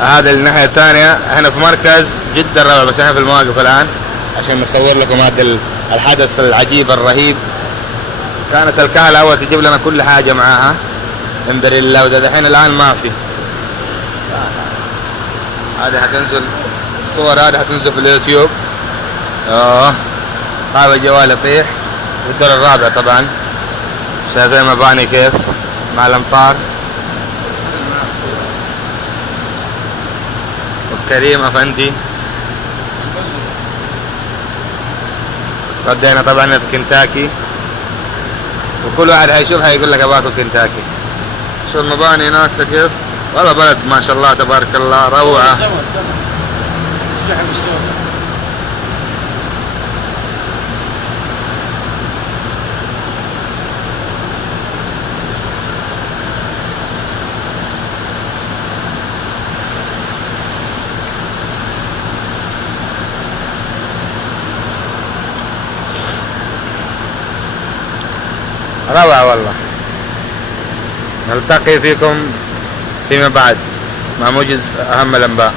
هذا الناحية الثانية. احنا في مركز جدا روعة، بس احنا في المواقف الآن عشان نصور لكم هذا الحدث العجيب الرهيب. كانت الكهنة أول تجيب لنا كل حاجة معاها الحمد لله، وده الحين الآن ما في. هذه حتنزل الصور، هذه حتنزل في اليوتيوب. هذا الجوال يطيح. والدور الرابع طبعا شايفين مباني كيف مع الأمطار. وكريم أفندي ردينا طبعا في كنتاكي، وكل واحد هيشوفها يقول لك ابغى اكل كنتاكي. شو المباني هناك كيف، والله بلد ما شاء الله تبارك الله روعة. روعة والله. نلتقي فيكم فيما بعد مع موجز أهم الأنباء.